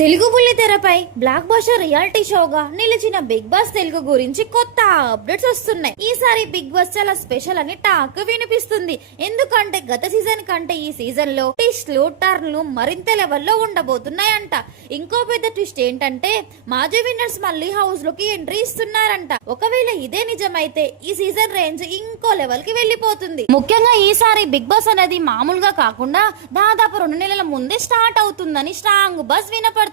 తెలుగు బుల్లితెరపై block buster reality షోగా నిలిచిన big Boss Telugu గురించి కొత్త అప్డేట్స్ వస్తున్నాయి. ఈసారి బిగ్ బాస్ చాలా స్పెషల్ అని టాక్ వినిపిస్తుంది. ఎందుకంటే గత సీజన్ కంటే ఈ సీజన్ లో ట్విస్ట్లు టర్న్లు మరింత లెవెల్లో ఉండబోతున్నాయంట. ఇంకో పెద్ద ట్విస్ట్ ఏంటంటే మాజీ విన్నర్స్ మళ్ళీ హౌస్ లోకి ఎంట్రీ ఇస్తున్నారంట. ఒకవేళ ఇదే నిజమైతే ఈ సీజన్ రేంజ్ ఇంకో లెవెల్ కి వెళ్లిపోతుంది. ముఖ్యంగా ఈసారి బిగ్ బాస్ అనేది మామూలుగా కాకుండా దాదాపు 2 నెలల ముందే స్టార్ట్ అవుతుందని స్ట్రాంగ్ బస్ వినపడుతుంది.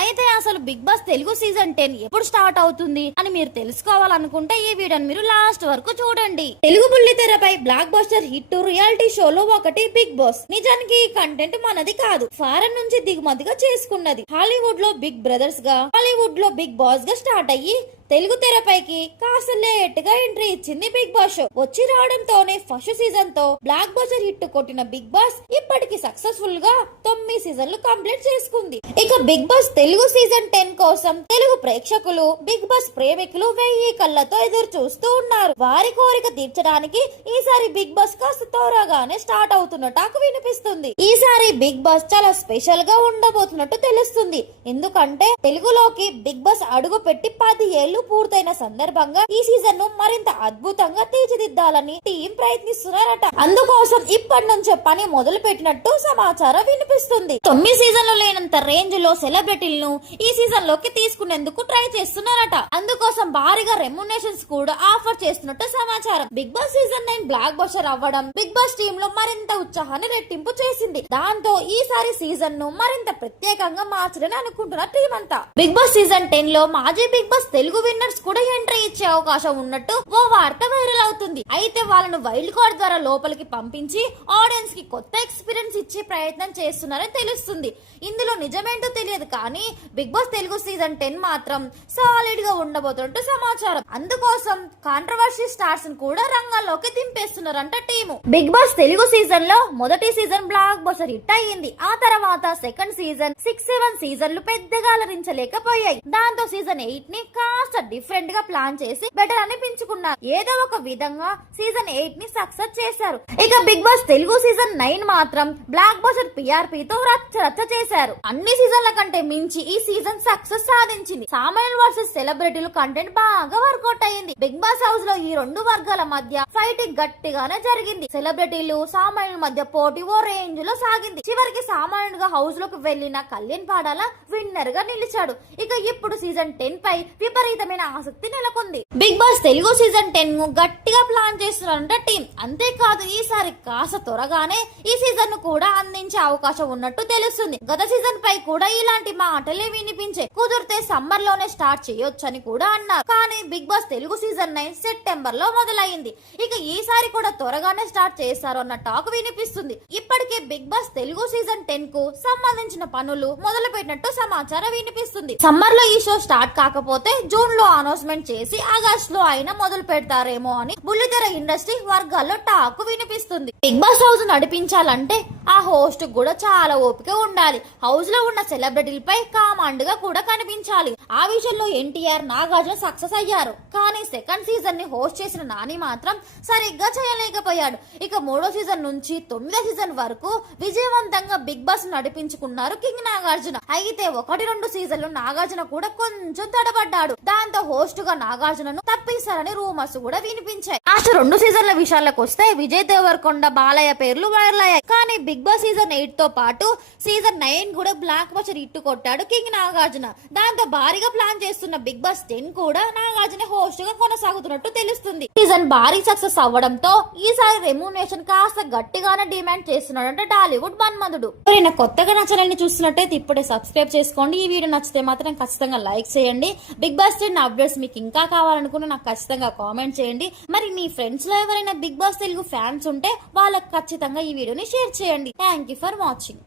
అయితే అసలు బిగ్ బాస్ తెలుగు సీజన్ 10 ఎప్పుడు స్టార్ట్ అవుతుంది అని మీరు తెలుసుకోవాలనుకుంటే ఈ వీడియోని మీరు లాస్ట్ వరకు చూడండి. తెలుగు బుల్లితెరపై బ్లాక్ బస్టర్ హిట్ రియాలిటీ షోలో ఒకటి బిగ్ బాస్. నిజానికి ఈ కంటెంట్ మనది కాదు, ఫారెన్ నుంచి దిగుమతిగా చేసుకున్నది. హాలీవుడ్ లో బిగ్ బ్రదర్స్ గా, హాలీవుడ్ లో బిగ్ బాస్ గా స్టార్ట్ అయ్యి తెలుగు తెరపైకి కాస్త లేట్ గా ఎంట్రీ ఇచ్చింది బిగ్ బాస్ షో. వచ్చి రావడంతోనే ఫస్ట్ సీజన్ తో బ్లాక్ బస్టర్ హిట్ కొట్టిన బిగ్ బాస్ ఇప్పటికి సక్సెస్ఫుల్ గా 9 సీజన్లు కంప్లీట్ చేసుకుంది. ఇక బిగ్ బాస్ తెలుగు సీజన్ 10 కోసం తెలుగు ప్రేక్షకులు, బిగ్ బాస్ ప్రేమికులు 1000 కళ్ళతో ఎదురు చూస్తూ ఉన్నారు. వారి కోరిక తీర్చడానికి ఈసారి బిగ్ బాస్ కాస్త త్వరగానే స్టార్ట్ అవుతున్నట్టు వినిపిస్తుంది. ఈసారి బిగ్ బాస్ చాలా స్పెషల్ గా ఉండబోతున్నట్టు తెలుస్తుంది. ఎందుకంటే తెలుగులోకి బిగ్ బాస్ అడుగు పెట్టి 10 ఏళ్లు పూర్తయిన సందర్భంగా ఈ సీజన్ ను మరింత అద్భుతంగా తీర్చిదిద్దాలని టీం ప్రయత్నిస్తున్నారట. అందుకోసం ఇప్పటి నుంచే పని మొదలు పెట్టినట్టు సమాచారం వినిపిస్తుంది. 9 సీజన్లు లేనంత రేంజ్ లో సెలబ్రిటీలను ఈ సీజన్ లోకి తీసుకునేందుకు ట్రై చేస్తున్నారట. అందుకోసం భారీగా రెమ్యునరేషన్స్ కూడా ఆఫర్ చేస్తున్నట్టు సమాచారం. Bigg Boss season 9 blockbuster అవ్వడం బిగ్ బాస్ టీమ్ లో మరింత ఉత్సాహాన్ని రెట్టింపు చేసింది. దాంతో ఈసారి సీజన్ ను మరింత ప్రత్యేకంగా మార్చాలని అనుకుంటున్న టీం అంతా. బిగ్ బాస్ సీజన్ 10 లో మాజీ బిగ్ బాస్ తెలుగు విన్నర్స్ కూడా ఎంట్రీ ఇచ్చే అవకాశం ఉన్నట్టు ఓ వార్త వైరల్ అవుతుంది. అయితే వాళ్ళను వైల్డ్ కార్డ్ ద్వారా లోపలికి పంపించి ఆడియన్స్ కి కొత్త ఎక్స్పీరియన్స్ ఇచ్చే ప్రయత్నం చేస్తున్నారని తెలుస్తుంది. ఇందులో నిజమేంటో తెలియదు కానీ బిగ్ బాస్ తెలుగు సీజన్ 10 మాత్రం సాలిడ్ గా ఉండబోతున్నట్టు సమాచారం. అందుకోసం కాంట్రవర్సీ స్టార్స్ కూడా రంగాల్లోకి దింపేస్తున్నారంట team. Bigg Boss Telugu season లో మొదటి సీజన్ బ్లాక్ బస్టర్ హిట్ అయ్యింది. ఆ తర్వాత సెకండ్ సీజన్ 6, 7 సీజన్లు పెద్దగా అలరించలేకపోయాయి. దాంతో సీజన్ 8 ని కాస్త డిఫరెంట్ గా ప్లాన్ చేసి బెటర్ అనిపించుకున్నారు. ఏదో ఒక విధంగా సీజన్ 8 ని సక్సెస్ చేశారు. ఇక బిగ్ బాస్ తెలుగు సీజన్ 9 మాత్రం బ్లాక్ బస్టర్ PRP తో రచ్చ చేశారు. అన్ని సీజన్ల కంటే మించి ఈ సీజన్ సక్సెస్ సాధించింది. సామాన్యులు వర్సెస్ సెలబ్రిటీలు కంటెంట్ బాగా వర్కౌట్ అయ్యింది. బిగ్ బాస్ హౌస్ లో ఈ 2 వర్గాల మధ్య ఫైటింగ్ గట్టిగానే జరిగింది. సెలబ్రిటీలు సామాన్యుల మధ్య పోటీ ఓ రేంజ్ లో సాగింది. చివరికి సామాన్యుడిగా హౌస్ లోకి వెళ్లిన కళ్యాణ్ పాడాల విన్నర్ గా నిలిచాడు. ఇక ఇప్పుడు సీజన్ 10 పై విపరీతమైన ఆసక్తి నెలకొంది. బిగ్ బాస్ తెలుగు సీజన్ 10 ను గట్టిగా ప్లాన్ చేస్తున్నారంట టీం. అంతేకాదు ఈసారి కాస్త త్వరగానే ఈ సీజన్ ను కూడా అందించే అవకాశం ఉన్నట్టు తెలుస్తుంది. గత సీజన్ పై కూడా ఇలాంటి మాటలే వినిపించే. కుదిరితే సమ్మర్ లోనే స్టార్ట్ చేయొచ్చని కూడా అన్నారు. కానీ Bigg Boss Telugu season 9 September లో మొదలైంది. ఇక ఈసారి కూడా త్వరగానే స్టార్ట్ చేస్తారు అన్న టాక్ వినిపిస్తుంది. ఇప్పటికే బిగ్ బాస్ తెలుగు సీజన్ 10 కు సంబంధించిన పనులు మొదలు పెట్టినట్టు సమాచారం వినిపిస్తుంది. సమ్మర్ లో ఈ షో స్టార్ట్ కాకపోతే జూన్ లో అనౌన్స్మెంట్ చేసి ఆగస్ట్ లో అయినా మొదలు పెడతారేమో అని బుల్లితెర ఇండస్ట్రీ వర్గాల్లో టాక్ వినిపిస్తుంది. బిగ్ బాస్ హౌస్ నడిపించాలంటే ఆ హోస్ట్ కూడా చాలా ఓపిక ఉండాలి. హౌస్ లో ఉన్న సెలబ్రిటీలపై కామాండ్ గా కూడా కనిపించాలి. ఆ విషయంలో ఎన్టీఆర్, నాగార్జున సక్సెస్ అయ్యారు. కానీ సెకండ్ సీజన్ ని హోస్ట్ చేసిన నాని మాత్రం సరిగ్గా చేయలేకపోయాడు. ఇక 3వ సీజన్ నుంచి 9వ సీజన్ వరకు విజయవంతంగా బిగ్ బాస్ నడిపించుకున్నారు కింగ్ నాగార్జున. అయితే 1-2 సీజన్లు నాగార్జున కూడా కొంచెం తడబడ్డాడు. దాంతో హోస్ట్ గా నాగార్జునను తప్పిస్తారని రూమర్స్ కూడా వినిపించాయి. లాస్ట్ 2 సీజన్ల విషయాలకు వస్తే విజయ్ దేవరకొండ, బాలయ్య పేర్లు వైరల్ అయ్యాయి. కానీ బిగ్ బాస్ సీజన్ 8 తో పాటు సీజన్ 9 కూడా బ్లాక్ బస్టర్ హిట్ కొట్టాడు కింగ్ నాగార్జున. దాంతో భారీగా ప్లాన్ చేస్తున్న బిగ్ బాస్ 10 కూడా నాగార్జున హోస్ట్ గా కొనసాగుతున్నట్టు తెలుస్తుంది. సీజన్ భారీ సక్సెస్ అవ్వడంతో ఈసారి రెమ్యునరేషన్ కాస్త గట్టిగానే డిమాండ్ చేస్తున్నాడంటే టాలీవుడ్ మన్మధుడు. ఎవరైనా కొత్తగా నా ఛానల్ ని చూస్తున్నట్టయితే ఇప్పుడే సబ్స్క్రైబ్ చేసుకోండి. ఈ వీడియో నచ్చితే మాత్రం ఖచ్చితంగా లైక్ చేయండి. బిగ్ బాస్ 10 అప్డేట్స్ మీకు ఇంకా కావాలనుకున్నా నాకు ఖచ్చితంగా కామెంట్ చేయండి. మరి మీ ఫ్రెండ్స్ లో ఎవరైనా బిగ్ బాస్ తెలుగు ఫ్యాన్స్ ఉంటే వాళ్ళకి ఖచ్చితంగా ఈ వీడియోని షేర్ చేయండి. Thank you for watching.